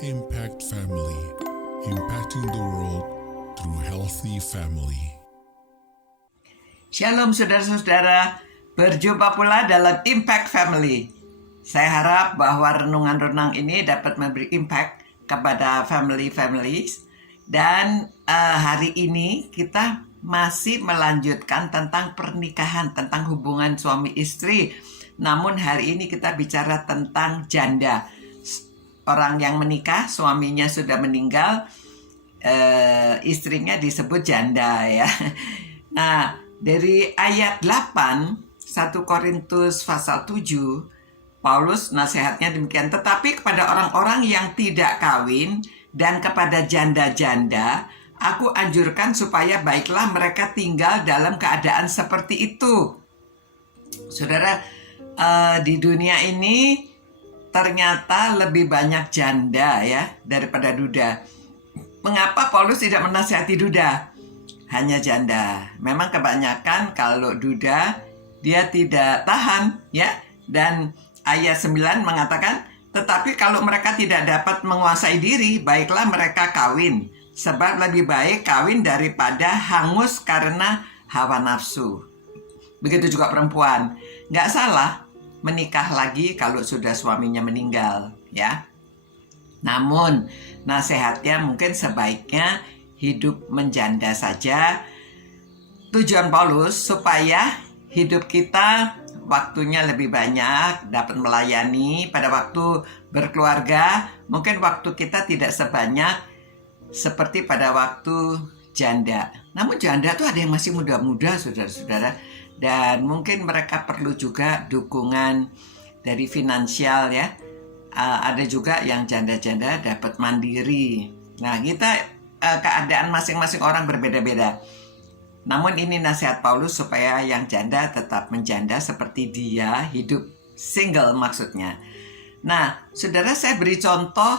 Impact Family, impacting the world through healthy family. Shalom saudara-saudara, berjumpa pula dalam Impact Family. Saya harap bahwa renungan-renungan ini dapat memberi impact kepada families. Dan hari ini kita masih melanjutkan tentang pernikahan, tentang hubungan suami istri. Namun hari ini kita bicara tentang janda. Orang yang menikah, suaminya sudah meninggal, istrinya disebut janda ya. Nah, dari ayat 8, 1 Korintus pasal 7, Paulus nasihatnya demikian. Tetapi kepada orang-orang yang tidak kawin dan kepada janda-janda, aku anjurkan supaya baiklah mereka tinggal dalam keadaan seperti itu. Saudara, di dunia ini ternyata lebih banyak janda ya daripada duda. Mengapa Paulus tidak menasihati duda? Hanya janda. Memang kebanyakan kalau duda dia tidak tahan ya. Dan ayat 9 mengatakan, tetapi kalau mereka tidak dapat menguasai diri, baiklah mereka kawin. Sebab lebih baik kawin daripada hangus karena hawa nafsu. Begitu juga perempuan. Nggak salah menikah lagi kalau sudah suaminya meninggal ya. Namun nasihatnya mungkin sebaiknya hidup menjanda saja. Tujuan Paulus supaya hidup kita waktunya lebih banyak, dapat melayani pada waktu berkeluarga. Mungkin waktu kita tidak sebanyak seperti pada waktu janda. Namun janda tuh ada yang masih muda-muda saudara-saudara. Dan mungkin mereka perlu juga dukungan dari finansial ya. Ada juga yang janda-janda dapat mandiri. Nah, kita keadaan masing-masing orang berbeda-beda. Namun ini nasihat Paulus supaya yang janda tetap menjanda seperti dia hidup single maksudnya. Nah, saudara, saya beri contoh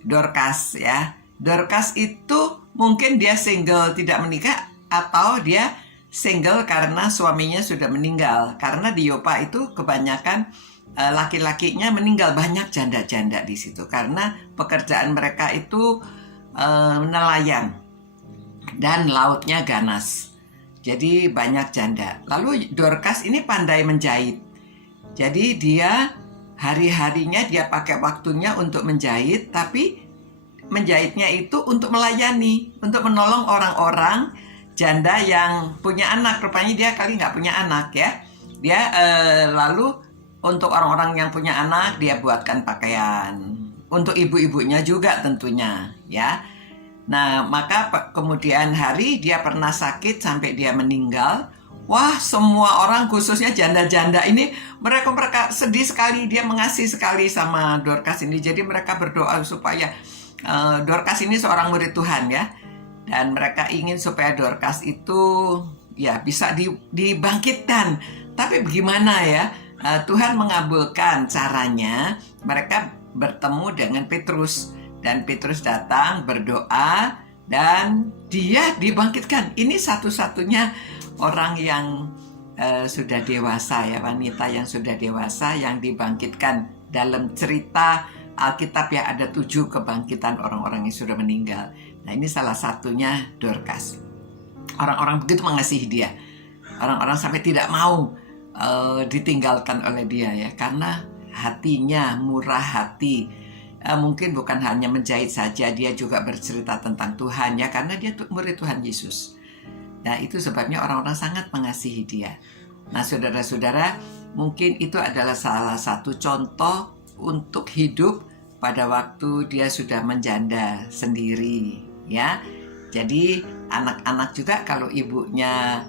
Dorcas ya. Dorcas itu mungkin dia single tidak menikah atau dia single karena suaminya sudah meninggal. Karena di Yopa itu kebanyakan laki-lakinya meninggal, banyak janda-janda di situ. Karena pekerjaan mereka itu nelayan dan lautnya ganas. Jadi banyak janda. Lalu Dorcas ini pandai menjahit. Jadi dia hari-harinya dia pakai waktunya untuk menjahit, tapi menjahitnya itu untuk melayani, untuk menolong orang-orang janda yang punya anak. Rupanya dia kali nggak punya anak ya. Dia lalu untuk orang-orang yang punya anak dia buatkan pakaian. Untuk ibu-ibunya juga tentunya ya. Nah, maka kemudian hari dia pernah sakit sampai dia meninggal. Wah, semua orang khususnya janda-janda ini mereka sedih sekali. Dia mengasihi sekali sama Dorcas ini. Jadi mereka berdoa supaya Dorcas ini seorang murid Tuhan ya. Dan mereka ingin supaya Dorcas itu ya bisa dibangkitkan. Tapi bagaimana ya? Tuhan mengabulkan caranya. Mereka bertemu dengan Petrus. Dan Petrus datang berdoa dan dia dibangkitkan. Ini satu-satunya orang yang sudah dewasa ya. Wanita yang sudah dewasa yang dibangkitkan. Dalam cerita Alkitab ya ada 7 kebangkitan orang-orang yang sudah meninggal. Nah, ini salah satunya Dorcas. Orang-orang begitu mengasihi dia. Orang-orang sampai tidak mau ditinggalkan oleh dia ya. Karena hatinya murah hati. Mungkin bukan hanya menjahit saja, dia juga bercerita tentang Tuhan ya. Karena dia murid Tuhan Yesus. Nah, itu sebabnya orang-orang sangat mengasihi dia. Nah, saudara-saudara, mungkin itu adalah salah satu contoh untuk hidup pada waktu dia sudah menjanda sendiri ya. Jadi anak-anak juga kalau ibunya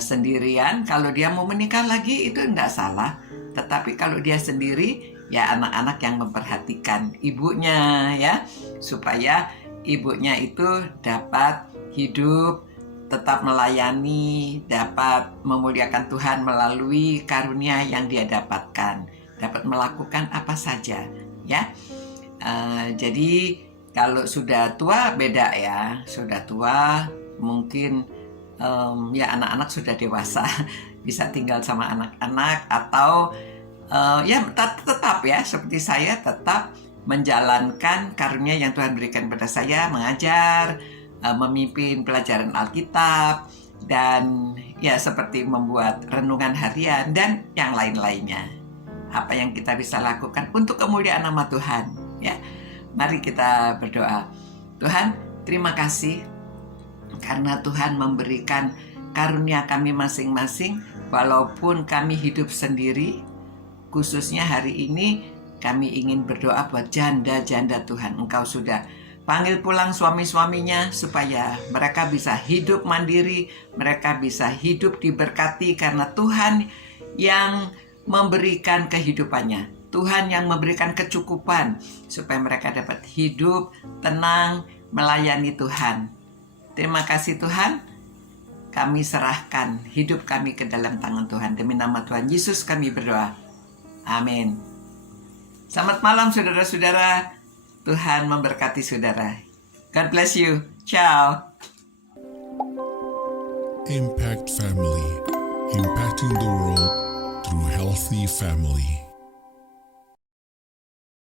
sendirian, kalau dia mau menikah lagi itu enggak salah. Tetapi kalau dia sendiri ya anak-anak yang memperhatikan ibunya ya, supaya ibunya itu dapat hidup tetap melayani, dapat memuliakan Tuhan melalui karunia yang dia dapatkan, dapat melakukan apa saja ya. Jadi kalau sudah tua beda ya. Sudah tua mungkin ya anak-anak sudah dewasa bisa tinggal sama anak-anak atau ya tetap ya seperti saya tetap menjalankan karunia yang Tuhan berikan pada saya, mengajar, memimpin pelajaran Alkitab, dan ya seperti membuat renungan harian dan yang lain-lainnya. Apa yang kita bisa lakukan untuk kemuliaan nama Tuhan, ya. Mari kita berdoa. Tuhan, terima kasih karena Tuhan memberikan karunia kami masing-masing, walaupun kami hidup sendiri. Khususnya hari ini kami ingin berdoa buat janda-janda Tuhan. Engkau sudah panggil pulang suami-suaminya supaya mereka bisa hidup mandiri, mereka bisa hidup diberkati karena Tuhan yang memberikan kehidupannya. Tuhan yang memberikan kecukupan supaya mereka dapat hidup tenang melayani Tuhan. Terima kasih Tuhan. Kami serahkan hidup kami ke dalam tangan Tuhan. Demi nama Tuhan Yesus kami berdoa. Amin. Selamat malam saudara-saudara. Tuhan memberkati saudara. God bless you. Ciao. Impact Family, impacting the world through healthy family.